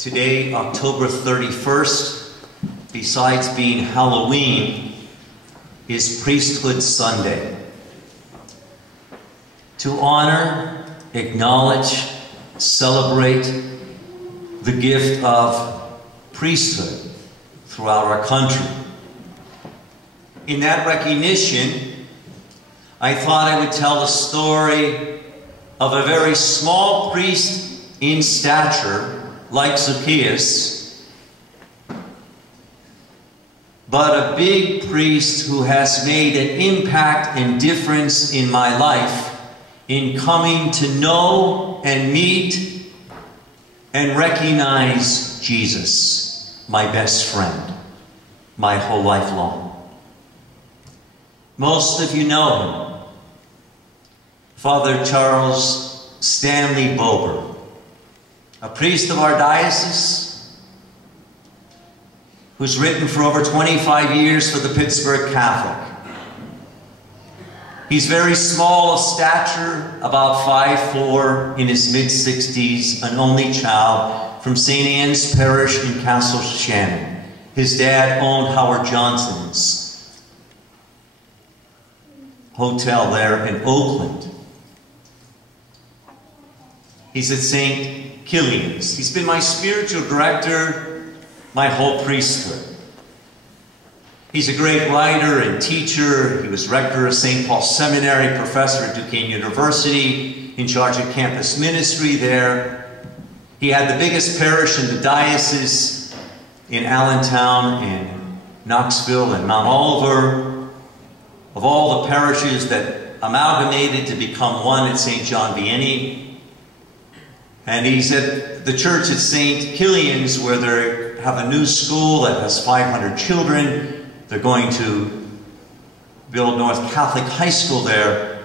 Today, October 31st, besides being Halloween, is Priesthood Sunday. To honor, acknowledge, celebrate the gift of priesthood throughout our country. In that recognition, I thought I would tell the story of a very small priest in stature, like Zacchaeus, but a big priest who has made an impact and difference in my life in coming to know and meet and recognize Jesus, my best friend, my whole life long. Most of you know him, Father Charles Stanley Bober, a priest of our diocese who's written for over 25 years for the Pittsburgh Catholic. He's very small of stature, about 5'4", in his mid-60s, an only child from St. Anne's Parish in Castle Shannon. His dad owned Howard Johnson's hotel there in Oakland. He's at St. Killian's. He's been my spiritual director my whole priesthood. He's a great writer and teacher. He was rector of St. Paul's Seminary, professor at Duquesne University, in charge of campus ministry there. He had the biggest parish in the diocese in Allentown and Knoxville and Mount Oliver. Of all the parishes that amalgamated to become one at St. John Vianney. And he's at the church at St. Killian's, where they have a new school that has 500 children. They're going to build North Catholic High School there.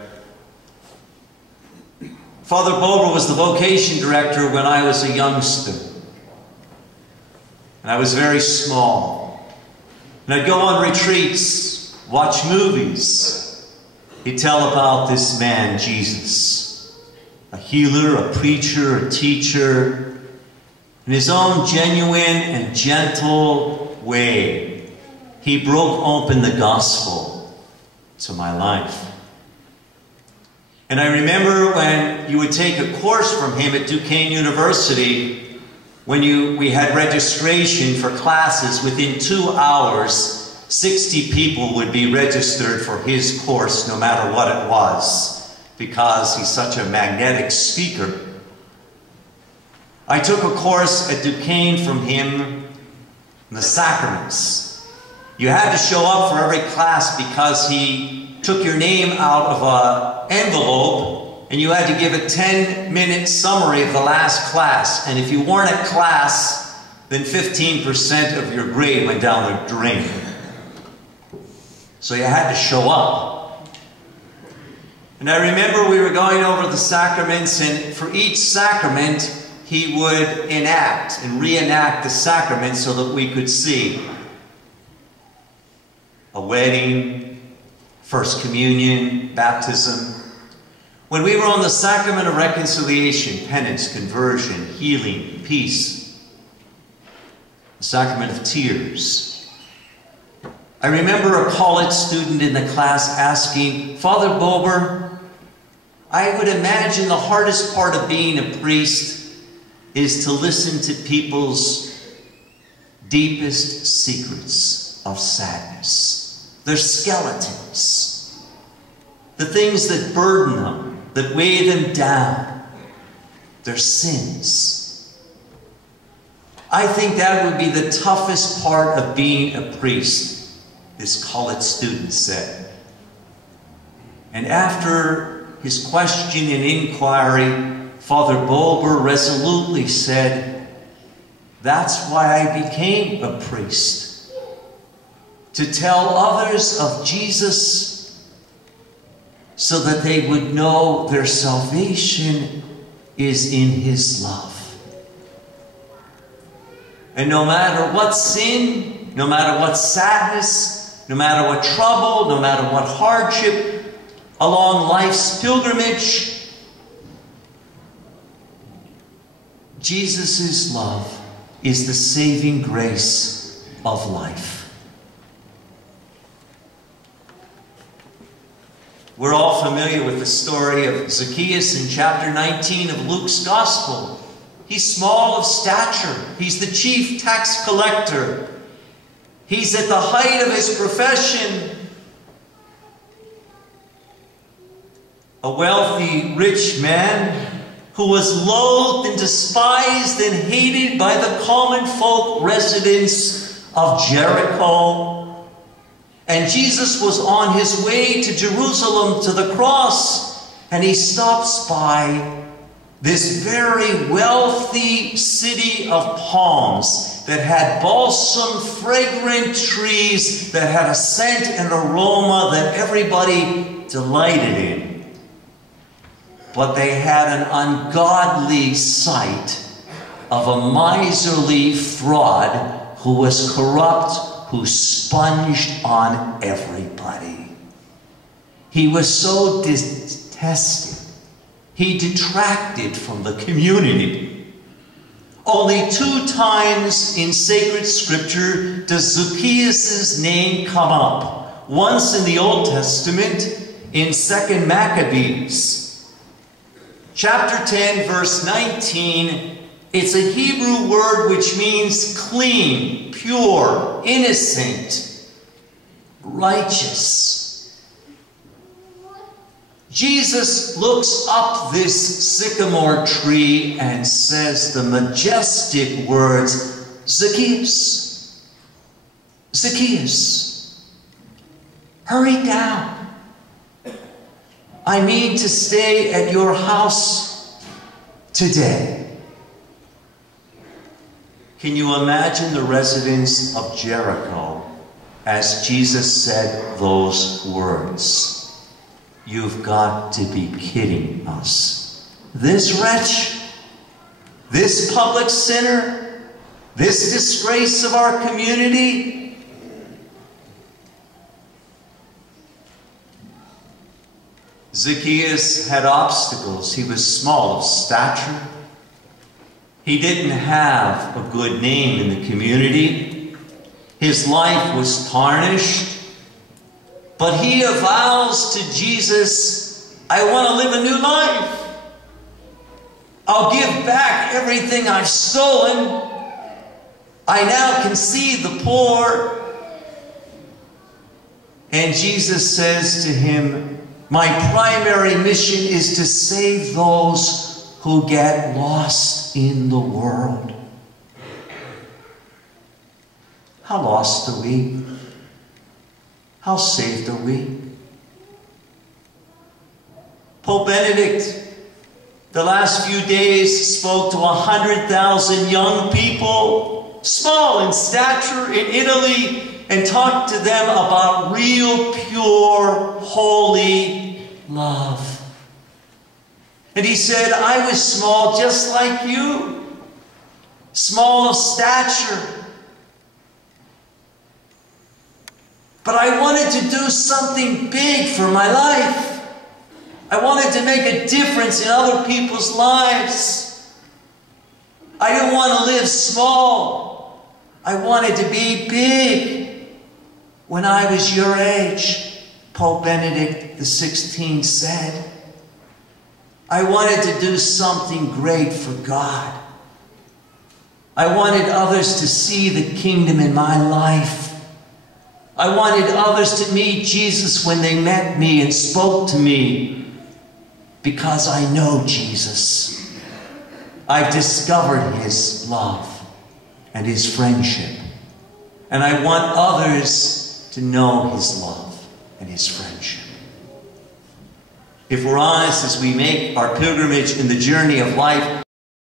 Father Bober was the vocation director when I was a youngster. And I was very small. And I'd go on retreats, watch movies. He'd tell about this man, Jesus. A healer, a preacher, a teacher, in his own genuine and gentle way, he broke open the gospel to my life. And I remember when you would take a course from him at Duquesne University, when we had registration for classes, within 2 hours, 60 people would be registered for his course, no matter what it was, because he's such a magnetic speaker. I took a course at Duquesne from him in the sacraments. You had to show up for every class because he took your name out of an envelope and you had to give a 10-minute summary of the last class. And if you weren't at class, then 15% of your grade went down the drain. So you had to show up. And I remember we were going over the sacraments, and for each sacrament, he would enact and reenact the sacrament so that we could see a wedding, First Communion, baptism. When we were on the sacrament of reconciliation, penance, conversion, healing, peace, the sacrament of tears, I remember a college student in the class asking, Father Bober, I would imagine the hardest part of being a priest is to listen to people's deepest secrets of sadness, their skeletons, the things that burden them, that weigh them down, their sins. I think that would be the toughest part of being a priest, this college student said. And after his question and inquiry, Father Bober resolutely said, that's why I became a priest. To tell others of Jesus so that they would know their salvation is in his love. And no matter what sin, no matter what sadness, no matter what trouble, no matter what hardship, along life's pilgrimage, Jesus' love is the saving grace of life. We're all familiar with the story of Zacchaeus in chapter 19 of Luke's Gospel. He's small of stature. He's the chief tax collector. He's at the height of his profession. A wealthy, rich man who was loathed and despised and hated by the common folk residents of Jericho. And Jesus was on his way to Jerusalem to the cross, and he stops by this very wealthy city of palms that had balsam, fragrant trees that had a scent and aroma that everybody delighted in. But they had an ungodly sight of a miserly fraud who was corrupt, who sponged on everybody. He was so detested. He detracted from the community. Only 2 times in sacred scripture does Zacchaeus' name come up. Once in the Old Testament, in 2 Maccabees. Chapter 10, verse 19, it's a Hebrew word which means clean, pure, innocent, righteous. Jesus looks up this sycamore tree and says the majestic words, Zacchaeus, Zacchaeus, hurry down. I mean to stay at your house today. Can you imagine the residents of Jericho as Jesus said those words? You've got to be kidding us. This wretch, this public sinner, this disgrace of our community. Zacchaeus had obstacles. He was small of stature. He didn't have a good name in the community. His life was tarnished. But he avows to Jesus, I want to live a new life. I'll give back everything I've stolen. I now can see the poor. And Jesus says to him, my primary mission is to save those who get lost in the world. How lost are we? How saved are we? Pope Benedict, the last few days, spoke to 100,000 young people, small in stature, in Italy, and talked to them about real, pure, holy love. And he said, I was small just like you, small of stature. But I wanted to do something big for my life. I wanted to make a difference in other people's lives. I didn't want to live small. I wanted to be big. When I was your age, Pope Benedict XVI said, I wanted to do something great for God. I wanted others to see the kingdom in my life. I wanted others to meet Jesus when they met me and spoke to me, because I know Jesus. I've discovered his love and his friendship. And I want others to know his love and his friendship. If we're honest, as we make our pilgrimage in the journey of life,